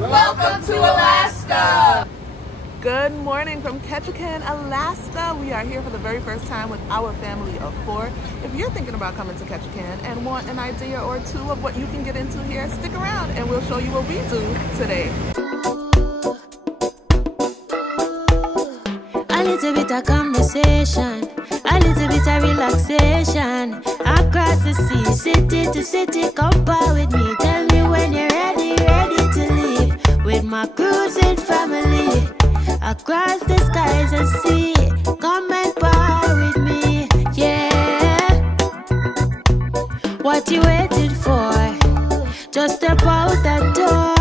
Welcome to Alaska! Good morning from Ketchikan, Alaska. We are here for the very first time with our family of 4. If you're thinking about coming to Ketchikan and want an idea or two of what you can get into here, stick around and we'll show you what we do today. A little bit of conversation, a little bit of relaxation. Across the sea, city to city, come par with me. Tell me when you're ready to leave. With my cruising family, across the skies and sea, come and par with me, yeah. What you waiting for? Just step out that door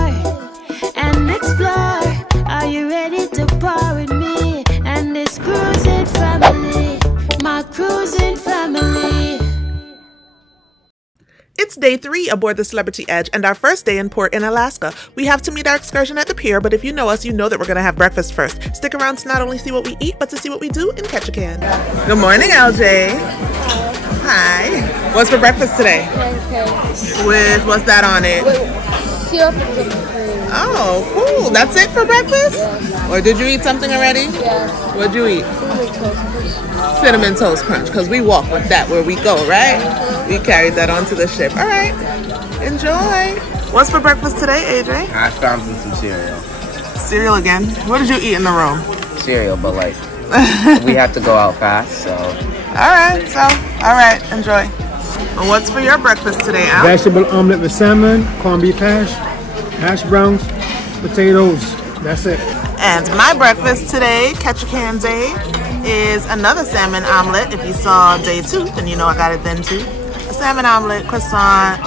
and explore. Are you ready to par with me and this cruising family, my cruising family? It's day 3 aboard the Celebrity Edge and our first day in port in Alaska. We have to meet our excursion at the pier, but if you know us, you know that we're going to have breakfast first. Stick around to not only see what we eat, but to see what we do in Ketchikan. Good morning, LJ. Hi. What's for breakfast today? Pancakes. With, what's that on it? With syrup and whipped cream. Oh, cool. That's it for breakfast? Yes. Or did you eat something already? Yes. What'd you eat? Cinnamon Toast Crunch. Cinnamon Toast Crunch, because we walk with that where we go, right? We carried that onto the ship. All right. Enjoy. What's for breakfast today, AJ? Hash browns and some cereal. Cereal again? What did you eat in the room? Cereal, but like, we have to go out fast, so. All right, enjoy. And what's for your breakfast today, Al? Vegetable omelet with salmon, corned beef hash, hash browns, potatoes. That's it. And my breakfast today, Ketchikan Day, is another salmon omelet. If you saw day 2, then you know I got it then too. A salmon omelet, croissant,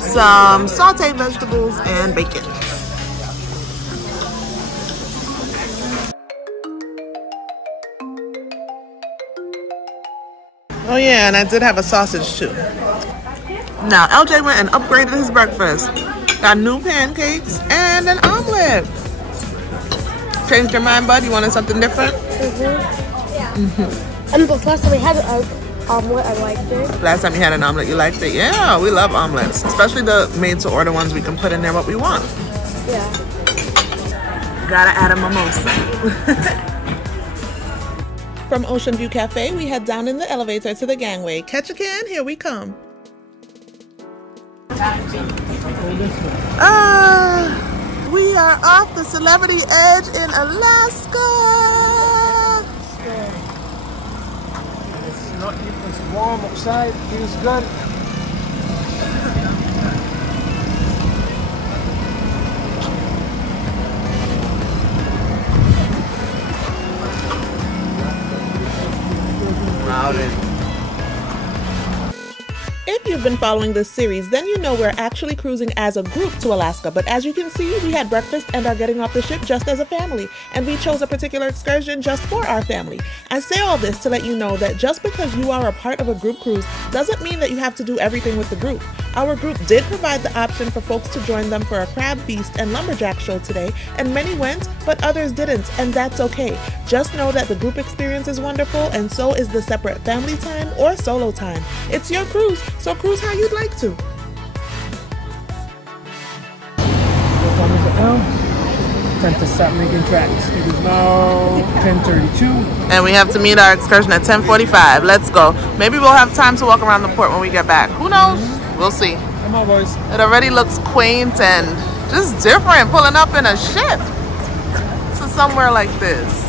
some sauteed vegetables, and bacon. Oh yeah, and I did have a sausage too. Now, LJ went and upgraded his breakfast. Got new pancakes and an omelet. Changed your mind, bud? You wanted something different? But last time we had an omelet, I liked it. Last time you had an omelet, you liked it? Yeah, we love omelets. Especially the made-to-order ones. We can put in there what we want. Yeah. Gotta add a mimosa. From Ocean View Cafe, we head down in the elevator to the gangway. Ketchikan, here we come. We are off the Celebrity Edge in Alaska. It's warm outside, feels good. If you've been following this series, then you know we're actually cruising as a group to Alaska, but as you can see, we had breakfast and are getting off the ship just as a family, and we chose a particular excursion just for our family. I say all this to let you know that just because you are a part of a group cruise doesn't mean that you have to do everything with the group. Our group did provide the option for folks to join them for a crab feast and lumberjack show today, and many went, but others didn't, and that's okay. Just know that the group experience is wonderful, and so is the separate family time or solo time. It's your cruise, so cruise how you'd like to. What time is it now? Time to start making tracks. It is now 10:32. And we have to meet our excursion at 10:45. Let's go. Maybe we'll have time to walk around the port when we get back. Who knows? We'll see. Come on, boys. It already looks quaint and just different pulling up in a ship to somewhere like this.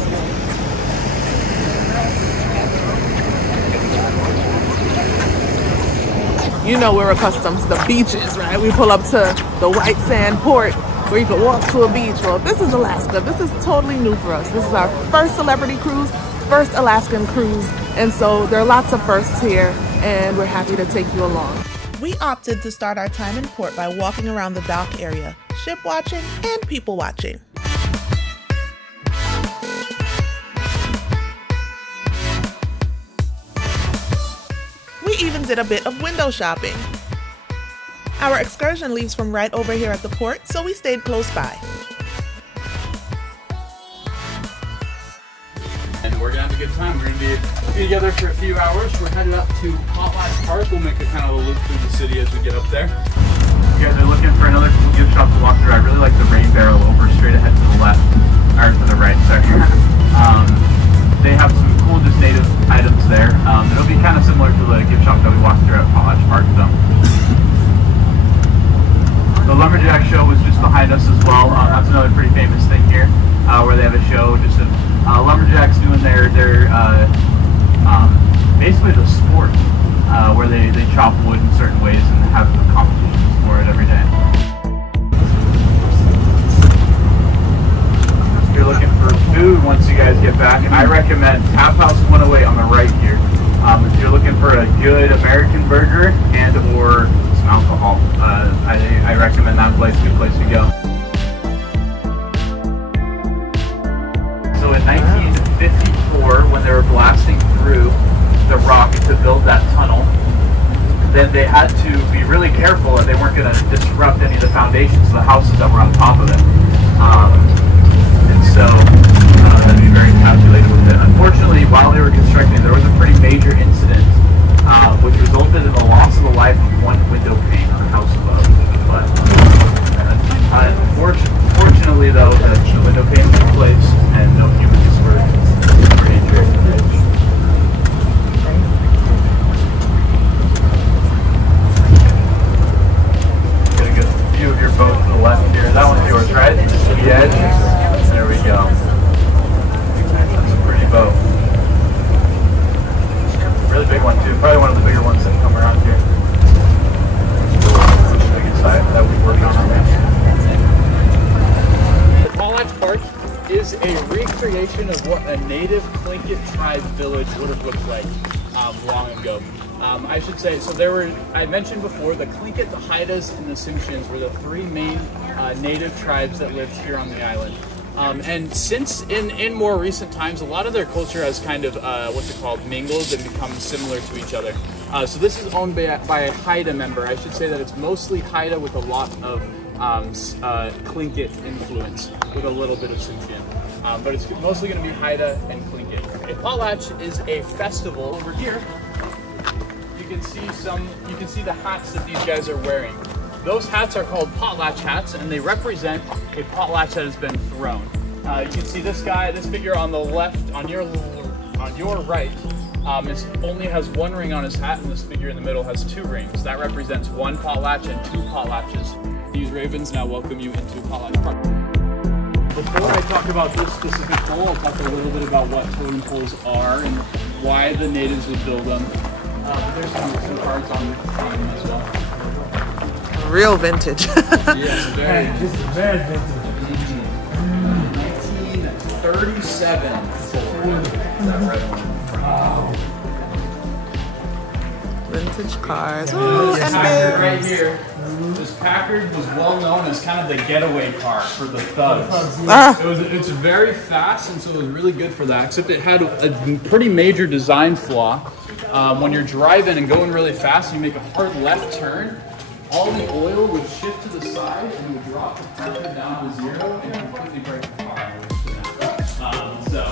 You know we're accustomed to the beaches, right? We pull up to the white sand port where you can walk to a beach. Well, this is Alaska. This is totally new for us. This is our first celebrity cruise, first Alaskan cruise. And so there are lots of firsts here and we're happy to take you along. We opted to start our time in port by walking around the dock area, ship watching and people watching. We even did a bit of window shopping. Our excursion leaves from right over here at the port, so we stayed close by. And we're gonna have a good time. We're gonna be together for a few hours. We're headed up to Potlatch Park. We'll make a kind of a loop through the city as we get up there. You guys are looking for another gift shop to walk through. I really like the rain behind us as well. That's another pretty famous thing here, where they have a show just of lumberjacks doing their basically the sport, where they chop wood in certain ways and have competitions for it every day. If you're looking for food once you guys get back, I recommend Tap House 108 on the right here. If you're looking for a good American burger and or some alcohol, I recommend that place. Good place to go. So in 1954, when they were blasting through the rock to build that tunnel, then they had to be really careful that they weren't going to disrupt any of the foundations of the houses that were on top of it. And so had to be very calculated with it. Unfortunately, while they were constructing, there was a pretty major incident, which resulted in the loss of the life of one window pane on the house above. But fortunately, though, the window pane was replaced and no humans were injured. Get a good view of your boat to the left here. That one's yours, right? To the edge. There we go. That's a pretty boat. Really big one too. Probably one of the bigger ones that come around here. That's the biggest side that we work on here. Potlatch Park is a recreation of what a native Tlingit tribe village would have looked like long ago. I should say, so there were, I mentioned before, the Tlingit, the Haidas, and the Tsimshians were the three main native tribes that lived here on the island. And since in more recent times, a lot of their culture has kind of, what's it called, mingled and become similar to each other. So this is owned by a Haida member. I should say that it's mostly Haida with a lot of Tlingit influence, with a little bit of Tsimshian. But it's mostly going to be Haida and Tlingit. Okay, Potlatch is a festival. Over here, you can see the hats that these guys are wearing. Those hats are called potlatch hats, and they represent a potlatch that has been thrown. You can see this guy, this figure on the left, on your right, only has one ring on his hat, and this figure in the middle has two rings. That represents one potlatch and two potlatches. These ravens now welcome you into Potlatch Park. Before I talk about this specific pole, I'll talk a little bit about what totem poles are and why the natives would build them. But there's some cards on them as well. Real vintage. Yes, very. This is very vintage. 1937. That red one. Wow. Vintage cars. This And Packard right bears. here. This Packard was well known as kind of the getaway car for the thugs. It's very fast, and so it was really good for that. Except it had a pretty major design flaw. When you're driving and going really fast, you make a hard left turn. All the oil would shift to the side and would drop the pressure down to zero and completely break the car. So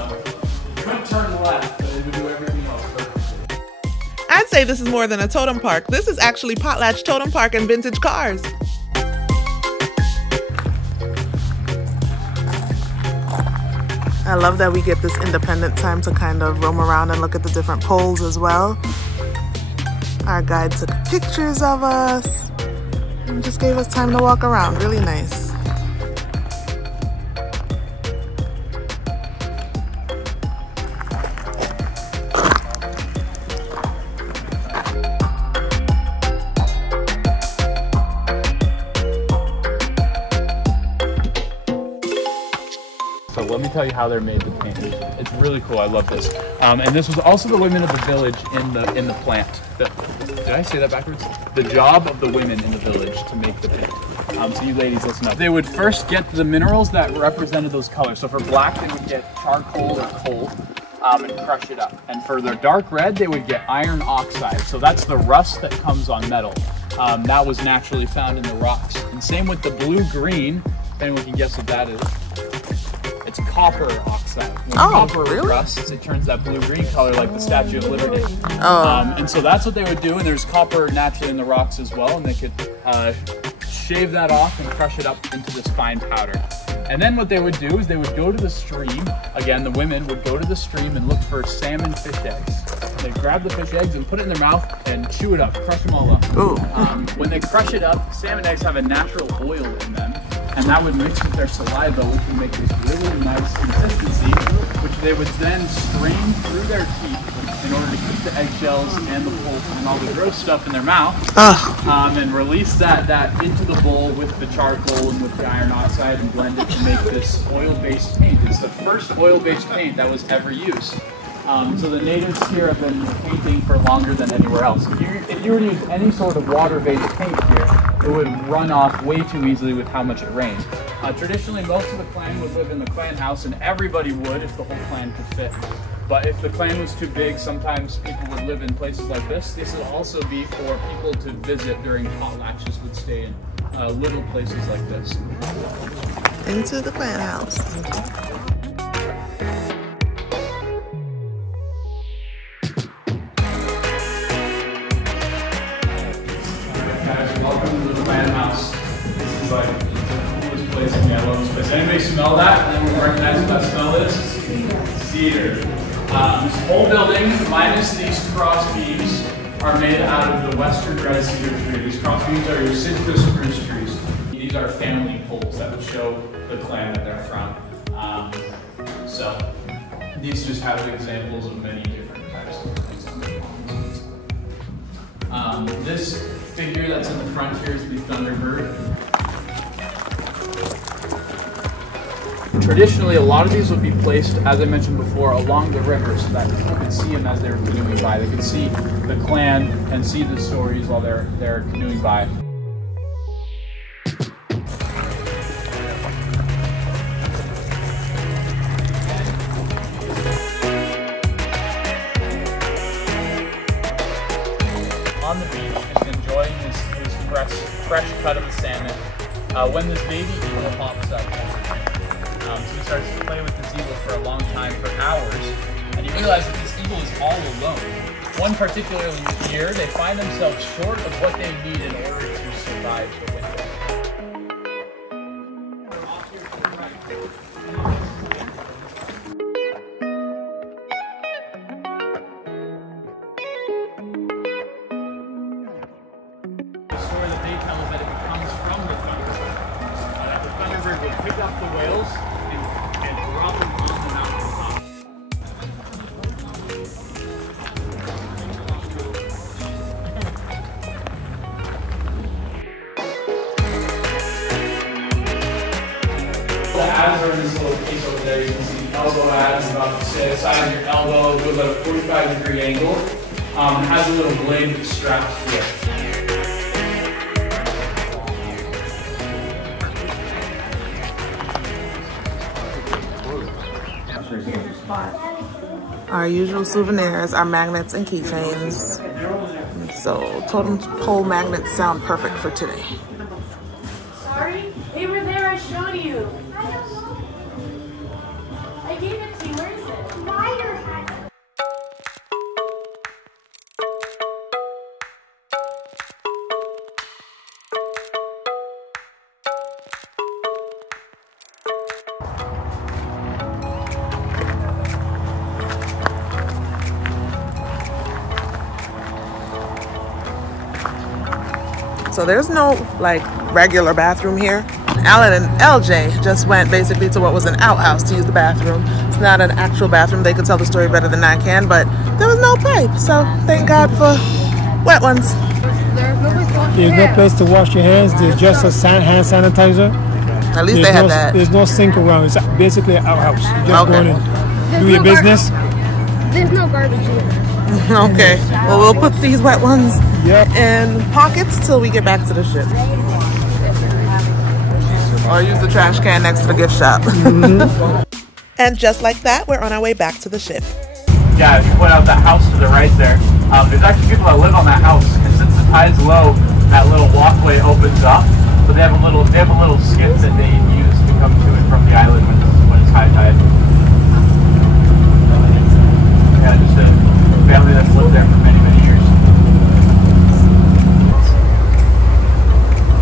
you couldn't turn left, but it would do everything else perfectly. I'd say this is more than a totem park. This is actually Potlatch Totem Park and vintage cars. I love that we get this independent time to kind of roam around and look at the different poles as well. Our guide took pictures of us and just gave us time to walk around. Really nice. So let me tell you how they're made, the paint. It's really cool. I love this. And this was also the women of the village in the plant. Did I say that backwards? The job of the women in the village to make the paint. So you ladies, listen up. They would first get the minerals that represented those colors. So for black, they would get charcoal or coal and crush it up. And for their dark red, they would get iron oxide. So that's the rust that comes on metal. That was naturally found in the rocks. And same with the blue-green. If anyone can guess what that is. It's copper oxide. When copper rusts, it turns that blue-green color like the Statue of Liberty. And so that's what they would do, and there's copper naturally in the rocks as well, and they could shave that off and crush it up into this fine powder. And then what they would do is they would go to the stream. Again, the women would go to the stream and look for salmon fish eggs. They'd grab the fish eggs and put it in their mouth and chew it up, crush them all up. When they crush it up, salmon eggs have a natural oil in them. and that would mix with their saliva, which would make this really nice consistency, which they would then strain through their teeth in order to keep the eggshells and the pulp and all the gross stuff in their mouth, and release that into the bowl with the charcoal and with the iron oxide and blend it to make this oil-based paint. It's the first oil-based paint that was ever used. So the natives here have been painting for longer than anywhere else. If you were to use any sort of water-based paint here, it would run off way too easily with how much it rained. Traditionally, most of the clan would live in the clan house, and everybody would if the whole clan could fit. But if the clan was too big, sometimes people would live in places like this. This would also be for people to visit during potlatches, would stay in little places like this. Into the clan house. Like the coolest place in me. I love this place. Anybody smell that? Anyone recognize what that smell is? Cedar. This whole building, minus these cross beams, are made out of the western red cedar tree. These cross beams are your citrus spruce trees. These are family poles that would show the clan that they're from. So these just have examples of many different types of things. This figure that's in the front here is the Thunderbird. Traditionally, a lot of these would be placed, as I mentioned before, along the river so that people could see them as they were canoeing by. They could see the clan and see the stories while they're canoeing by. On the beach is enjoying this fresh cut of the salmon. When this baby eagle pops up, so he starts to play with this eagle for a long time, for hours, and you realize that this eagle is all alone. One particular year, they find themselves short of what they need in order to survive the winter. The story that they tell is that it comes from the Thunderbird. That the Thunderbird would pick up the whales and drop them on the mountain top. The abs are in this little piece over there. You can see the elbow abs about the size of your elbow. It goes at a 45-degree angle. It has a little blade that straps to it. Our usual souvenirs are magnets and keychains. So totem pole magnets sound perfect for today. Sorry? They were there, I showed you. I gave it to you, where is it? Lighter hat. So there's no like regular bathroom here. Allan and LJ just went basically to what was an outhouse to use the bathroom. It's not an actual bathroom. They could tell the story better than I can, but there was no pipe. So thank God for wet ones. There's no place to wash your hands. There's just a hand sanitizer. At least they had that. There's no sink around. It's basically an outhouse. You just go in and do your business. There's no garbage here. Okay. Well, we'll put these wet ones in pockets till we get back to the ship. Or use the trash can next to the gift shop. And just like that, we're on our way back to the ship. Yeah, if you point out that house to the right there, there's actually people that live on that house. And since the tide's low, that little walkway opens up. So they have a little skiff that they use to come to and from the island when it's high tide. Yeah, just a family that's lived there for many, many years.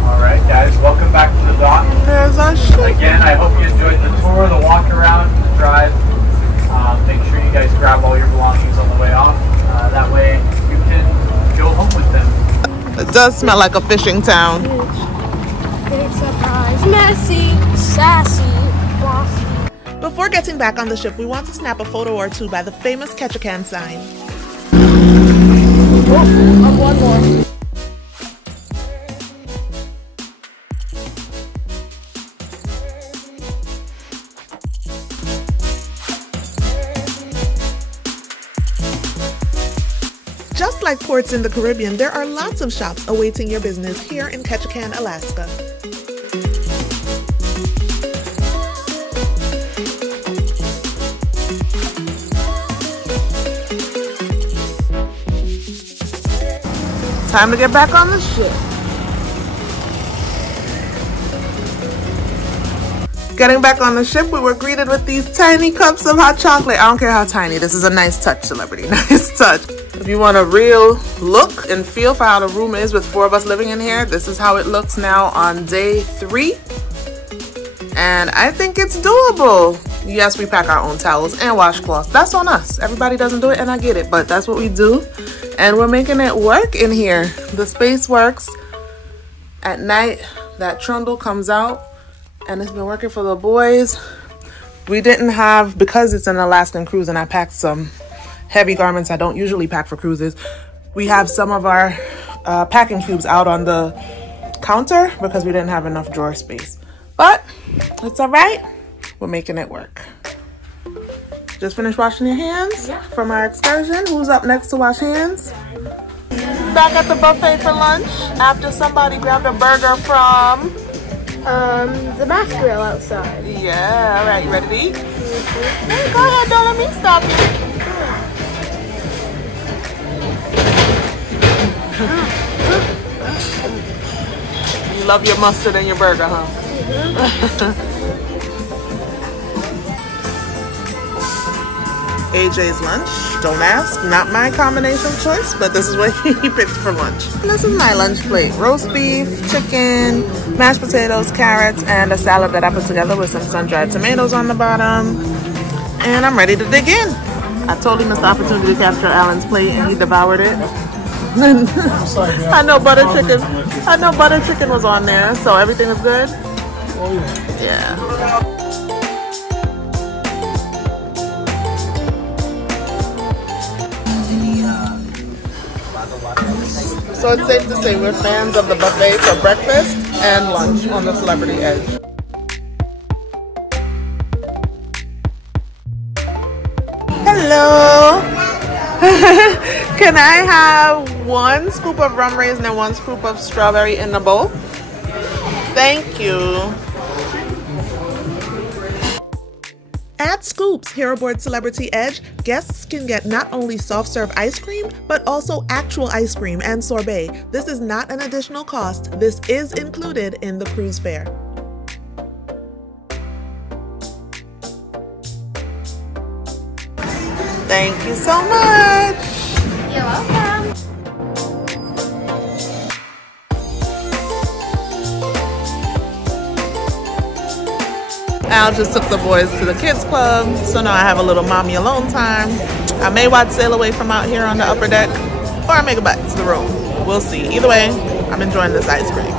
All right, guys, welcome back to the dock. There's our ship. Again, I hope you enjoyed the tour, the walk around, the drive. Make sure you guys grab all your belongings on the way off. That way you can go home with them. It does smell like a fishing town. Big surprise. Messy. Before getting back on the ship, we want to snap a photo or two by the famous Ketchikan sign. Oh, one more. Just like ports in the Caribbean, there are lots of shops awaiting your business here in Ketchikan, Alaska. Time to get back on the ship. Getting back on the ship, we were greeted with these tiny cups of hot chocolate. I don't care how tiny. This is a nice touch, celebrity. Nice touch. If you want a real look and feel for how the room is with 4 of us living in here, this is how it looks now on day 3. And I think it's doable. Yes, we pack our own towels and washcloths. That's on us. Everybody doesn't do it, and I get it, but that's what we do. And we're making it work in here. The space works. At night, that trundle comes out, and it's been working for the boys. We didn't have, because it's an Alaskan cruise and I packed some heavy garments I don't usually pack for cruises, we have some of our packing cubes out on the counter because we didn't have enough drawer space. But it's all right. We're making it work. Just finished washing your hands from our excursion. Who's up next to wash hands? Back at the buffet for lunch after somebody grabbed a burger from The math grill outside. Yeah, all right, you ready to eat? Hey, go ahead, don't let me stop you. You love your mustard and your burger, huh? AJ's lunch, don't ask, not my combination choice, but this is what he picked for lunch. And this is my lunch plate: roast beef, chicken, mashed potatoes, carrots, and a salad that I put together with some sun-dried tomatoes on the bottom. And I'm ready to dig in. I totally missed the opportunity to capture Allan's plate and he devoured it. I know butter chicken was on there, so everything is good? Oh yeah. Yeah. So it's safe to say we're fans of the buffet for breakfast and lunch on the Celebrity Edge. Hello! Can I have 1 scoop of rum raisin and 1 scoop of strawberry in the bowl? Thank you. At Scoops here aboard Celebrity Edge, guests can get not only soft serve ice cream, but also actual ice cream and sorbet. This is not an additional cost. This is included in the cruise fare. Thank you so much. You're welcome. Al just took the boys to the kids club, so now I have a little mommy alone time. I may watch sail away from out here on the upper deck, or I may go back to the room. We'll see. Either way, I'm enjoying this ice cream.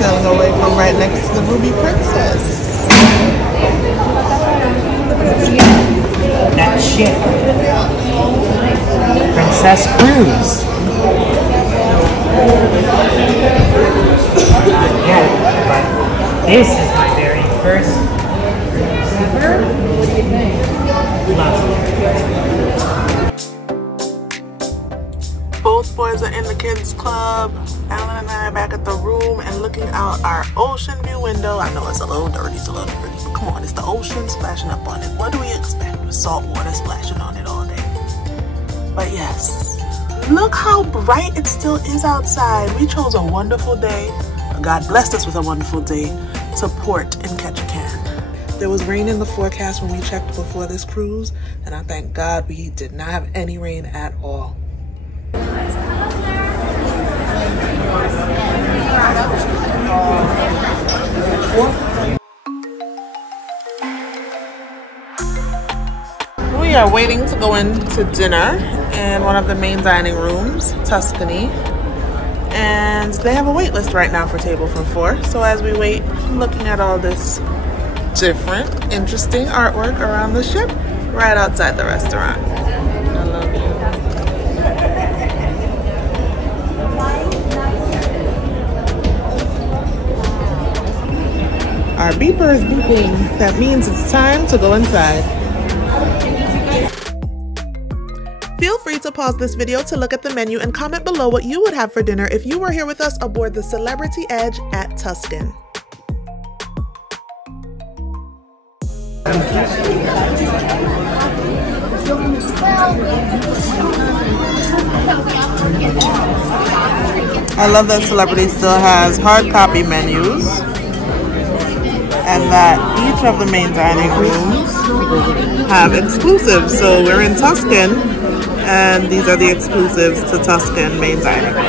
Sailing away from right next to the Ruby Princess. That ship. Princess Cruise. Not yet, but this is my very first cruise ever. What do you think? Love it. Both boys are in the kids club. Allan and I are back at the room and looking out our ocean view window. I know it's a little dirty, it's a little pretty, but come on, it's the ocean splashing up on it. What do we expect with salt water splashing on it all day? But yes, look how bright it still is outside. We chose a wonderful day. God blessed us with a wonderful day to port in Ketchikan. There was rain in the forecast when we checked before this cruise, and I thank God we did not have any rain at all. We We are waiting to go into dinner in one of the main dining rooms, Tuscany. And they have a wait list right now for table for 4. So as we wait, I'm looking at all this different, interesting artwork around the ship right outside the restaurant. I love you. Our beeper is beeping. That means it's time to go inside. Feel free to pause this video to look at the menu and comment below what you would have for dinner if you were here with us aboard the Celebrity Edge at Tuscan. I love that Celebrity still has hard copy menus and that each of the main dining rooms have exclusives. So we're in Tuscan and these are the exclusives to Tuscan main dining room.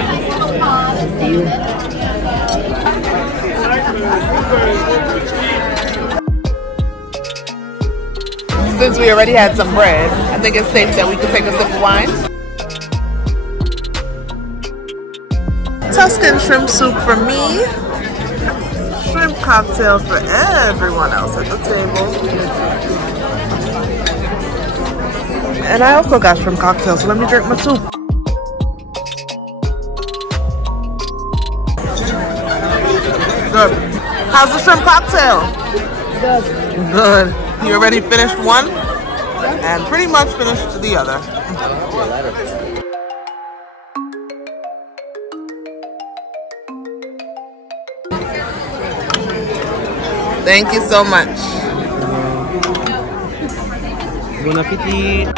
Since we already had some bread, I think it's safe that we can take a sip of wine. Tuscan shrimp soup for me. Shrimp cocktail for everyone else at the table. And I also got shrimp cocktail, so let me drink my soup. Good. How's the shrimp cocktail? Good. Good. You already finished one? And pretty much finished the other. Thank you so much. Bon appetit.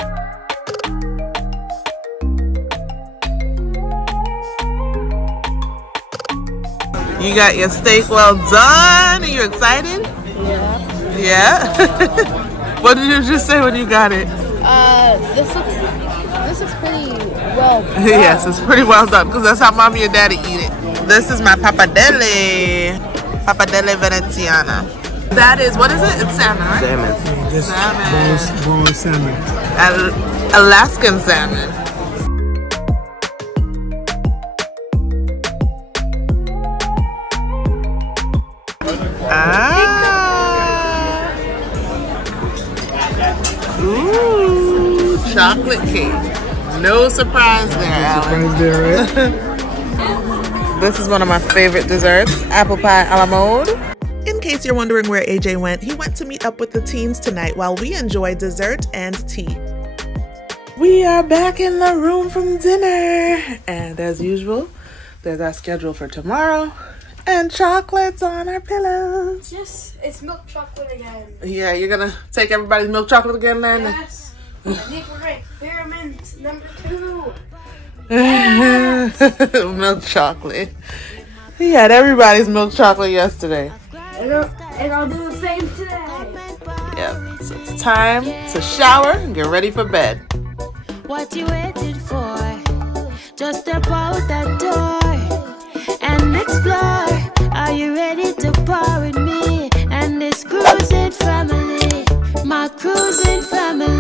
You got your steak well done. Are you excited? Yeah. Yeah? What did you just say when you got it? This looks pretty well done. Yes, it's pretty well done because that's how mommy and daddy eat it. This is my pappardelle. Pappardelle veneziana. That is, what is it? It's salmon, right? Salmon. Just Salmon. boiled salmon. Alaskan salmon. Ooh, chocolate cake. No surprise there, Allan. Right there, right? This is one of my favorite desserts, apple pie a la mode. In case you're wondering where AJ went, he went to meet up with the teens tonight while we enjoy dessert and tea. We are back in the room from dinner. And as usual, there's our schedule for tomorrow. And chocolates on our pillows. Yes, it's milk chocolate again. Yeah, you're gonna take everybody's milk chocolate again, Landon? Yes. I think we're right. Experiment number 2. Milk chocolate. He had everybody's milk chocolate yesterday. And I'll do the same today. Yep, so it's time to shower and get ready for bed. What you waited for? Just step out that door and explore. Are you ready to par with me and this cruising family? My cruising family.